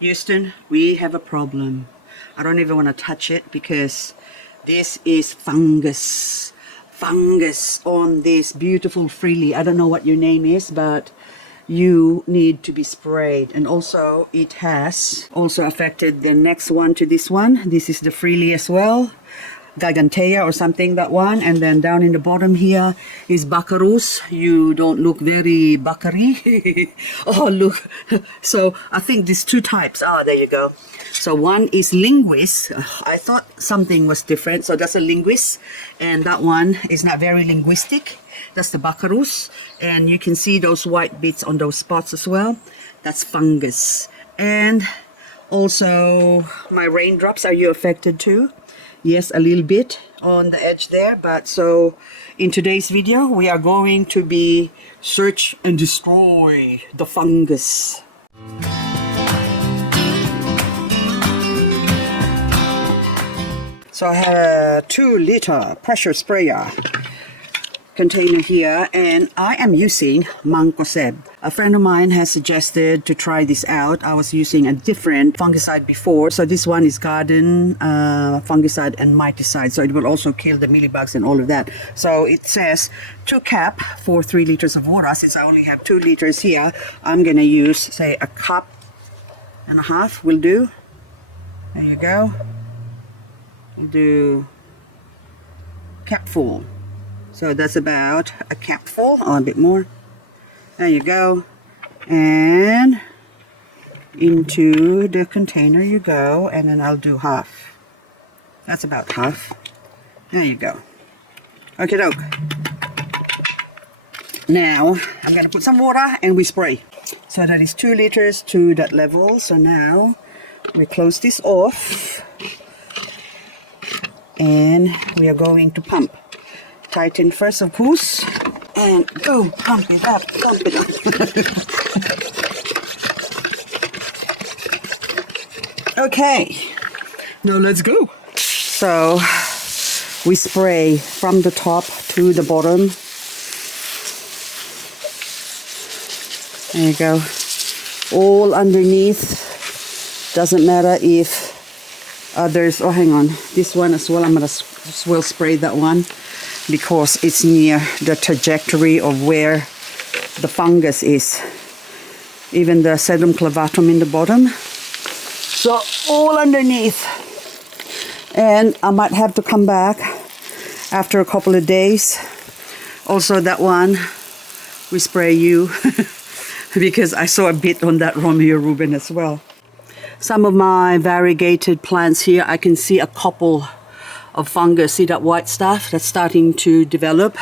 Houston, we have a problem. I don't even want to touch it because this is fungus. Fungus on this beautiful freely. I don't know what your name is, but you need to be sprayed. And also it has also affected the next one to this one. This is the freely as well. Gigantea or something, that one. And then down in the bottom here is Baccarus. You don't look very Baccari. Oh, look. So I think these two types. Ah, there you go. So one is linguist. I thought something was different. So that's a linguist. And that one is not very linguistic. That's the Baccarus. And you can see those white bits on those spots as well. That's fungus. And also my raindrops. Are you affected too? Yes, a little bit on the edge there. But so in today's video, we are going to be search and destroy the fungus. So I have a 2-liter pressure sprayer container here, and I am using Mancozeb. A friend of mine has suggested to try this out. I was using a different fungicide before, so this one is garden fungicide and miticide, so it will also kill the mealybugs and all of that. So it says 2 cap for 3 liters of water. Since I only have 2 liters here, I'm gonna use, say, a cup and a half will do. There you go. We'll do cap full. So that's about a cap full, or a bit more. There you go. And into the container you go, and then I'll do half. That's about half. There you go. Okay, doke. Now I'm gonna put some water and we spray. So that is 2 liters to that level. So now we close this off, and we are going to pump. Tighten first, of course, and go pump it up, pump it up. Okay, now let's go. So we spray from the top to the bottom. There you go. All underneath. Doesn't matter if others. Oh, hang on. This one as well. I'm gonna as well spray that one, because it's near the trajectory of where the fungus is. Even the sedum clavatum in the bottom. So all underneath. And I might have to come back after a couple of days. Also that one, we spray you because I saw a bit on that Romeo Rubin as well. Some of my variegated plants here, I can see a couple of fungus. See that white stuff that's starting to develop?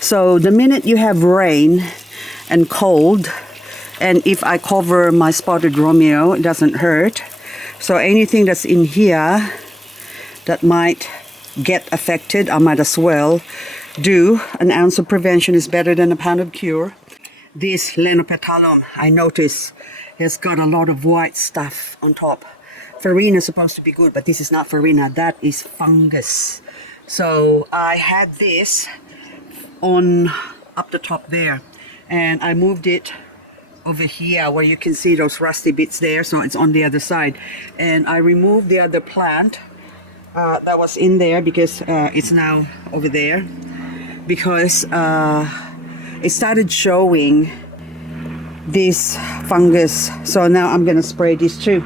So the minute you have rain and cold, and if I cover my spotted Romeo, it doesn't hurt. So anything that's in here that might get affected, I might as well do. An ounce of prevention is better than a pound of cure. This Lenopetalum, I notice, has got a lot of white stuff on top. Farina is supposed to be good, but this is not farina. That is fungus. So I had this on up the top there, and I moved it over here where you can see those rusty bits there. So it's on the other side, and I removed the other plant that was in there because it's now over there, because it started showing this fungus. So now I'm gonna spray this too,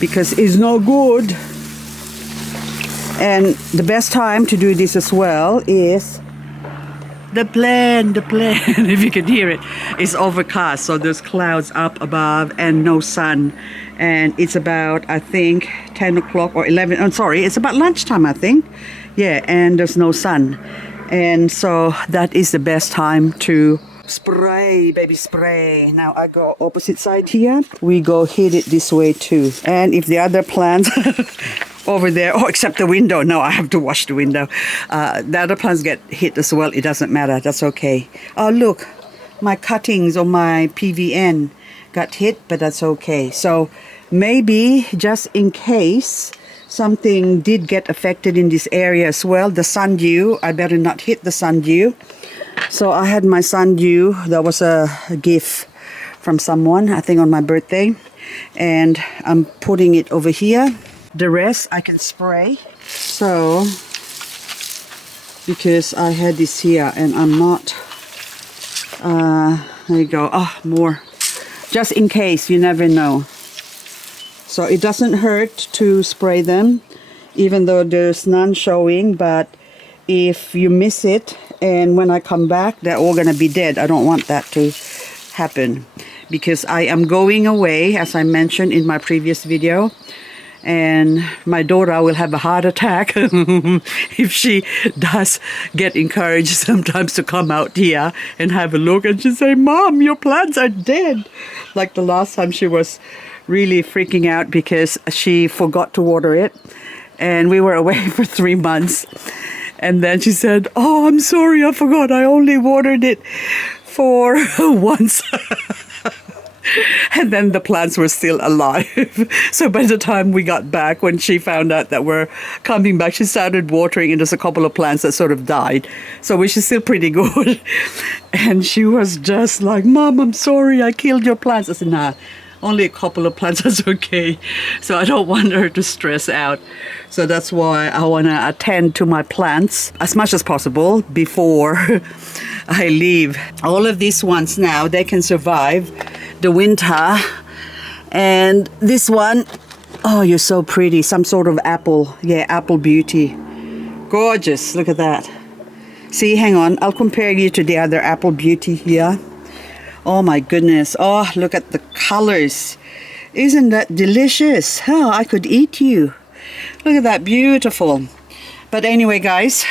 because it's no good. And the best time to do this as well is the plan, if you can hear it, is overcast. So there's clouds up above and no sun. And it's about, I think, 10 o'clock or 11, I'm sorry, it's about lunchtime, I think. Yeah, and there's no sun. And so that is the best time to spray, baby, spray. Now I go opposite side here. We go hit it this way too. And if the other plants over there, oh, except the window. No, I have to wash the window. The other plants get hit as well. It doesn't matter. That's okay. Oh, look, my cuttings on my PVN got hit, but that's okay. So maybe just in case something did get affected in this area as well, the sundew, I better not hit the sundew. So I had my sundew. That was a gift from someone, I think on my birthday. And I'm putting it over here. The rest I can spray. So, because I had this here and I'm not, there you go, more. Just in case, you never know. So it doesn't hurt to spray them, even though there's none showing, but if you miss it and when I come back, they're all gonna be dead. I don't want that to happen because I am going away, as I mentioned in my previous video, and my daughter will have a heart attack if she does get encouraged sometimes to come out here and have a look, and she say, "Mom, your plants are dead." Like the last time she was really freaking out because she forgot to water it and we were away for 3 months, and then she said, "Oh, I'm sorry, I forgot, I only watered it for once." And then the plants were still alive. So by the time we got back, when she found out that we're coming back, she started watering, and there's a couple of plants that sort of died. So which is still pretty good. And she was just like, "Mom, I'm sorry, I killed your plants." I said, "Nah, only a couple of plants, that's okay." So I don't want her to stress out. So that's why I want to attend to my plants as much as possible before I leave. All of these ones now, they can survive the winter. And this one, oh, you're so pretty. Some sort of apple. Yeah, apple beauty. Gorgeous. Look at that. See, hang on. I'll compare you to the other apple beauty here. Oh my goodness. Oh, look at the colors. Isn't that delicious? Oh, I could eat you. Look at that. Beautiful. But anyway, guys,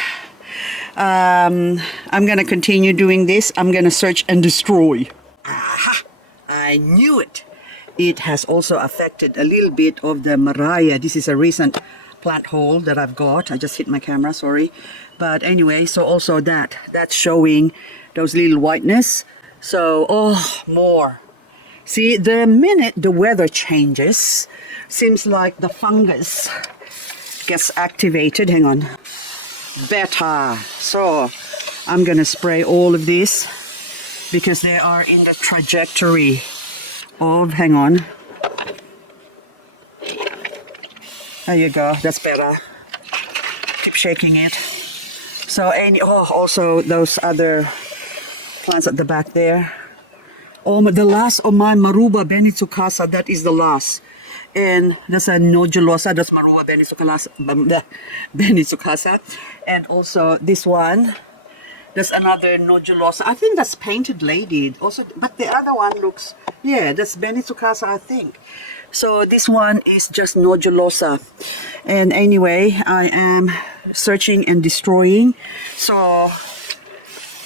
I'm going to continue doing this. I'm going to search and destroy. Aha! I knew it. It has also affected a little bit of the Mariah. This is a recent plant haul that I've got. I just hit my camera, sorry. But anyway, so also that's showing those little whiteness. So, oh, more. See, the minute the weather changes, seems like the fungus gets activated. Hang on. Better. So, I'm going to spray all of these because they are in the trajectory of, hang on. There you go. That's better. Keep shaking it. So, also those other plants at the back there. Oh, the last of my Maruba benitsukasa, that is the last. And that's a nodulosa, that's Maruba benitsukasa. And also this one, there's another nodulosa. I think that's Painted Lady. Also, but the other one looks, yeah, that's benitsukasa, I think. So this one is just nodulosa. And anyway, I am searching and destroying. So,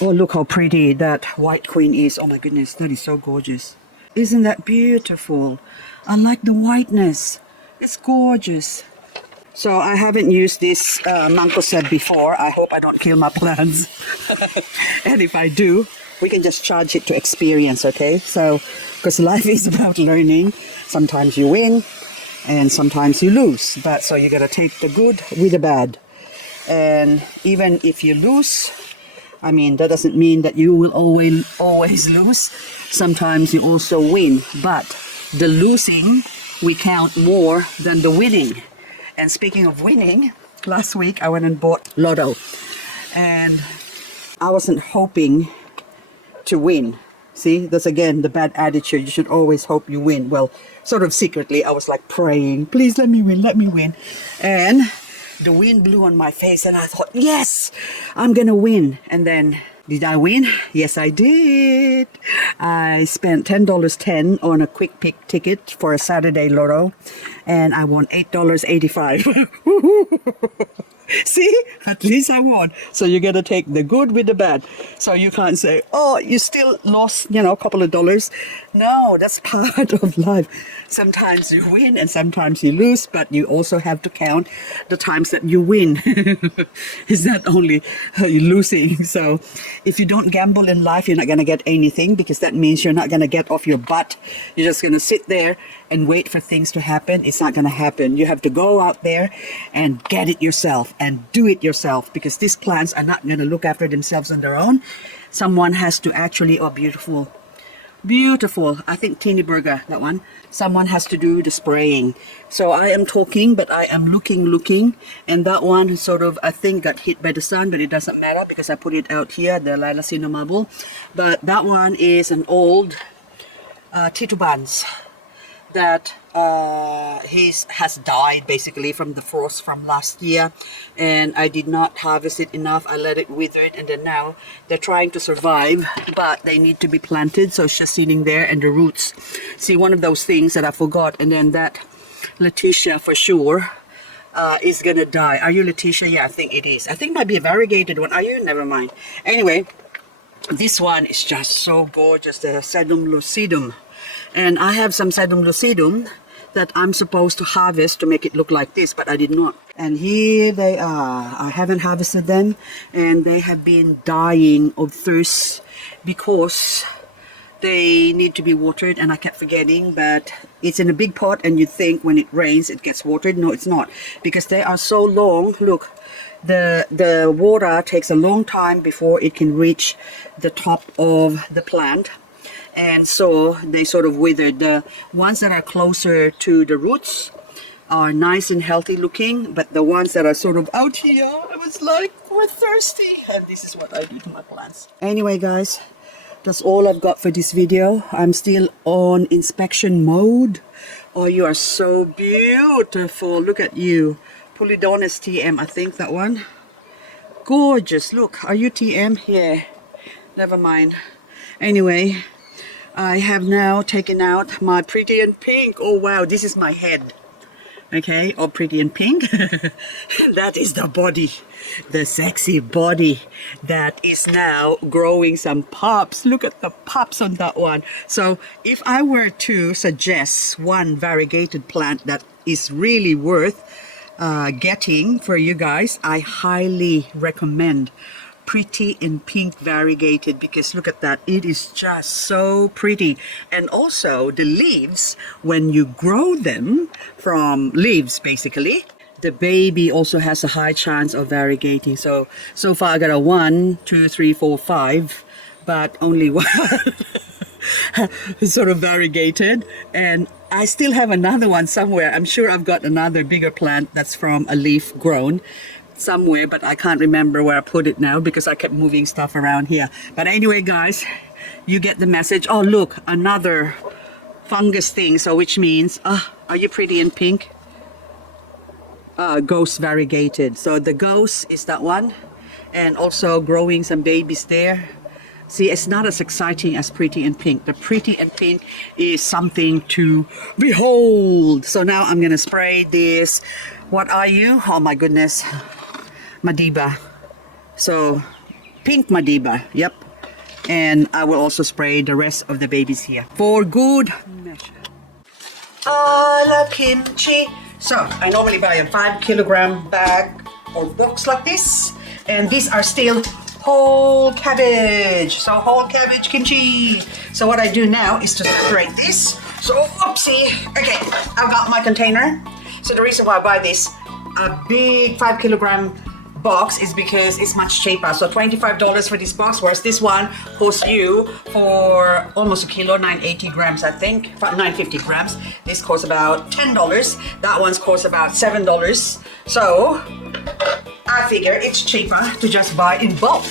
oh, look how pretty that white queen is. Oh my goodness, that is so gorgeous. Isn't that beautiful? I like the whiteness. It's gorgeous. So I haven't used this mancozeb before. I hope I don't kill my plants. And if I do, we can just charge it to experience, okay? So, because life is about learning. Sometimes you win and sometimes you lose. But so you gotta take the good with the bad. And even if you lose, I mean, that doesn't mean that you will always lose. Sometimes you also win. But the losing, we count more than the winning. And speaking of winning, last week I went and bought Lotto. And I wasn't hoping to win. See, that's again the bad attitude. You should always hope you win. Well, sort of secretly, I was like praying, please let me win, let me win. And the wind blew on my face and I thought, yes, I'm gonna win. And then, did I win? Yes, I did. I spent $10.10 on a quick pick ticket for a Saturday Lotto and I won $8.85. See, at least I won. So you gotta take the good with the bad. So you can't say, oh, you still lost, a couple of dollars. No, that's part of life. Sometimes you win and sometimes you lose, but you also have to count the times that you win. It's not only losing. So if you don't gamble in life, you're not gonna get anything because that means you're not gonna get off your butt. You're just gonna sit there and wait for things to happen. It's not gonna happen. You have to go out there and get it yourself and do it yourself because these plants are not gonna look after themselves on their own. Someone has to actually, oh, beautiful Beautiful. I think teeny burger, that one. Someone has to do the spraying. So I am talking, but I am looking. And that one sort of, I think, got hit by the sun, but it doesn't matter because I put it out here, the Lilacino marble. But that one is an old titubans that has died basically from the frost from last year, and I did not harvest it enough. I let it wither, and then now they're trying to survive, but they need to be planted, so it's just sitting there. And the roots, see, one of those things that I forgot. And then that Letitia for sure is gonna die. Are you Letitia? Yeah, I think it is. I think it might be a variegated one. Are you? Never mind. Anyway, this one is just so gorgeous, the Sedum lucidum. And I have some Sedum lucidum that I'm supposed to harvest to make it look like this, but I did not. And here they are. I haven't harvested them, and they have been dying of thirst because they need to be watered, and I kept forgetting, but it's in a big pot, and you think when it rains it gets watered. No, it's not, because they are so long. Look, the water takes a long time before it can reach the top of the plant. And so they sort of withered. The ones that are closer to the roots are nice and healthy looking, but the ones that are sort of out here, I was like, we're thirsty. And this is what I do to my plants. Anyway, guys, that's all I've got for this video. I'm still on inspection mode. Oh, you are so beautiful. Look at you. Polydonis TM, I think that one. Gorgeous. Look, are you TM? Yeah. Never mind. Anyway, I have now taken out my pretty and pink. Oh wow, this is my head. Okay, all pretty and pink. That is the body, the sexy body that is now growing some pups. Look at the pups on that one. So if I were to suggest one variegated plant that is really worth getting for you guys, I highly recommend pretty and pink variegated, because look at that, it is just so pretty. And also the leaves, when you grow them from leaves basically, the baby also has a high chance of variegating. So far I got a 1, 2, 3, 4, 5, but only one is sort of variegated, and I still have another one somewhere. I'm sure I've got another bigger plant that's from a leaf grown somewhere, but I can't remember where I put it now because I kept moving stuff around here. But anyway, guys, you get the message. Oh look, another fungus thing. So which means, are you pretty in pink? Ghost variegated. So the ghost is that one, and also growing some babies there. See, it's not as exciting as pretty and pink. The pretty and pink is something to behold. So now I'm gonna spray this. What are you? Oh my goodness. Madiba. So pink Madiba, yep. And I will also spray the rest of the babies here for good measure. I love kimchi. So I normally buy a 5 kilogram bag or box like this, and these are still whole cabbage. So whole cabbage kimchi. So what I do now is to separate this. So whoopsie. Okay, I've got my container. So the reason why I buy this a big 5 kilogram box is because it's much cheaper. So $25 for this box, whereas this one costs you for almost a kilo, 980 grams, I think, 950 grams. This costs about $10. That one's costs about $7. So I figure it's cheaper to just buy in bulk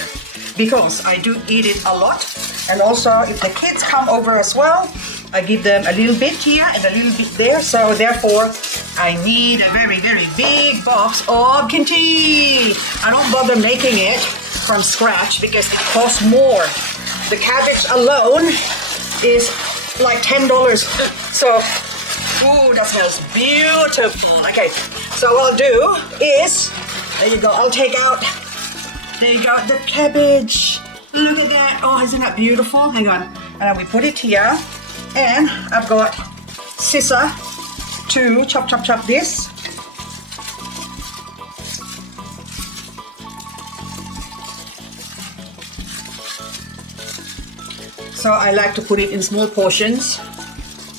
because I do eat it a lot. And also if the kids come over as well, I give them a little bit here and a little bit there. So therefore, I need a very, very big box of kimchi. I don't bother making it from scratch because it costs more. The cabbage alone is like $10. So, ooh, that smells beautiful. Okay, so what I'll do is, there you go, I'll take out, there you go, the cabbage. Look at that. Oh, isn't that beautiful? Hang on. And then we put it here. And I've got scissor to chop this. So I like to put it in small portions,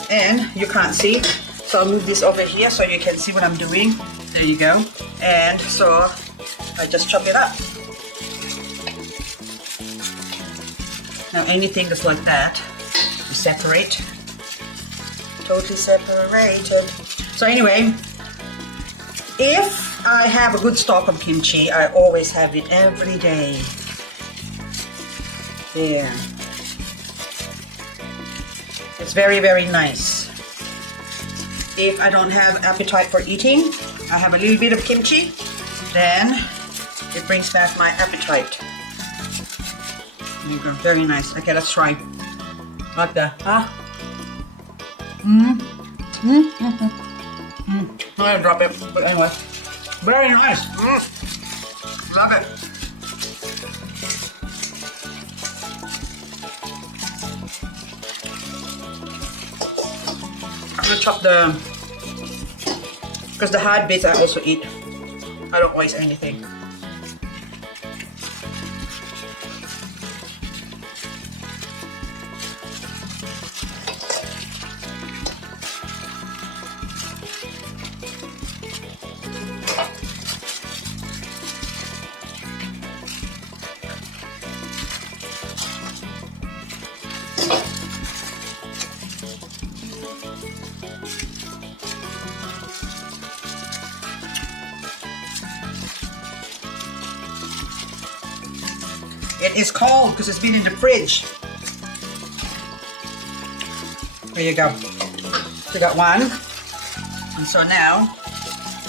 and you can't see. So I'll move this over here so you can see what I'm doing. There you go. And so I just chop it up. Now anything that's like that, separate. Totally separated. So anyway, if I have a good stock of kimchi, I always have it every day. There. It's very, very nice. If I don't have appetite for eating, I have a little bit of kimchi, then it brings back my appetite. There you go, very nice. Okay, let's try. Like that, huh? I'm gonna drop it, but anyway. Very nice. Love it. I'm gonna chop because the hard bits I also eat. I don't waste anything. It is cold because it's been in the fridge. There you go. We got one. And so now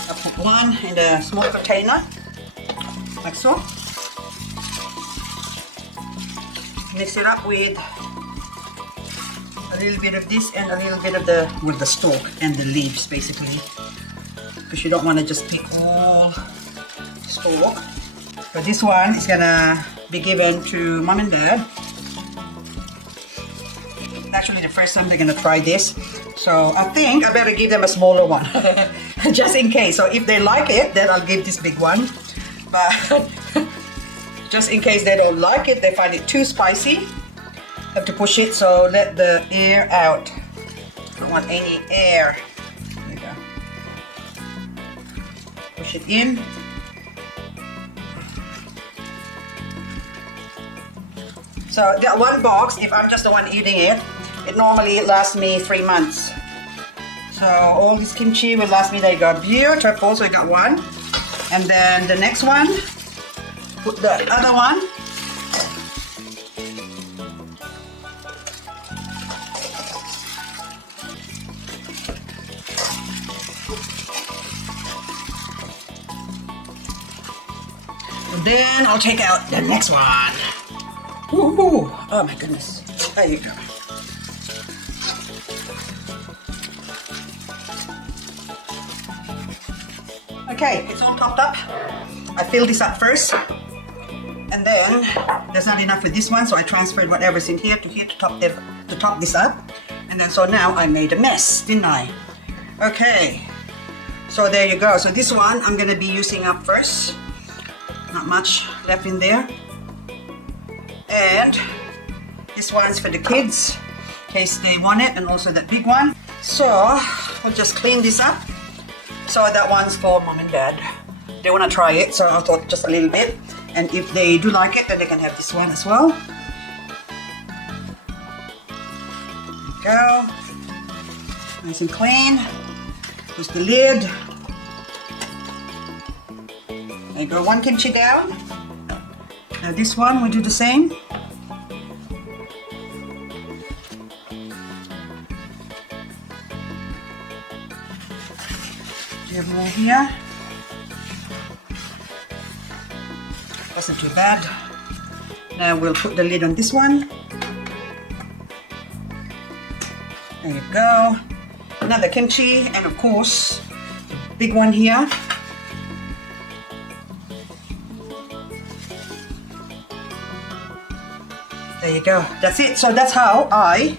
I put one in the small container, like so. Mix it up with a little bit of this and a little bit of the stalk and the leaves, basically. Because you don't want to just pick all stalk. But this one is gonna be given to mom and dad. Actually, the first time they're gonna try this, so I think I better give them a smaller one, just in case. So if they like it, then I'll give this big one. But just in case they don't like it, they find it too spicy, have to push it. So let the air out. Don't want any air. There you go. Push it in. So that one box, if I'm just the one eating it, it normally lasts me 3 months. So all this kimchi will last me. There you go, beautiful. So I got one, and then the next one, put the other one. And then I'll take out the next one. Ooh, oh my goodness. There you go. Okay, it's all topped up. I filled this up first. And then there's not enough with this one, so I transferred whatever's in here to top this up. And then so now I made a mess, didn't I? Okay. So there you go. So this one I'm gonna be using up first. Not much left in there. And this one's for the kids, in case they want it, and also that big one. So I'll just clean this up. So that one's for mom and dad. They want to try it, so I thought just a little bit. And if they do like it, then they can have this one as well. There you go. Nice and clean. There's the lid. There you go, one kimchi down. Now this one, we do the same. Do you have more here? Wasn't too bad. Now we'll put the lid on this one. There you go. Another kimchi, and of course, the big one here. There you go. That's it. So that's how I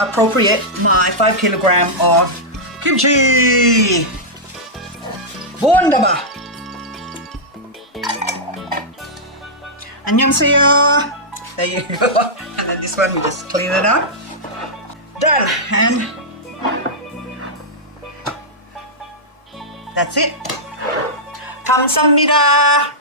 appropriate my 5 kilogram of kimchi. Wunderbar. 안녕하세요. There you go. And then this one we just clean it up. Done. And that's it. 감사합니다.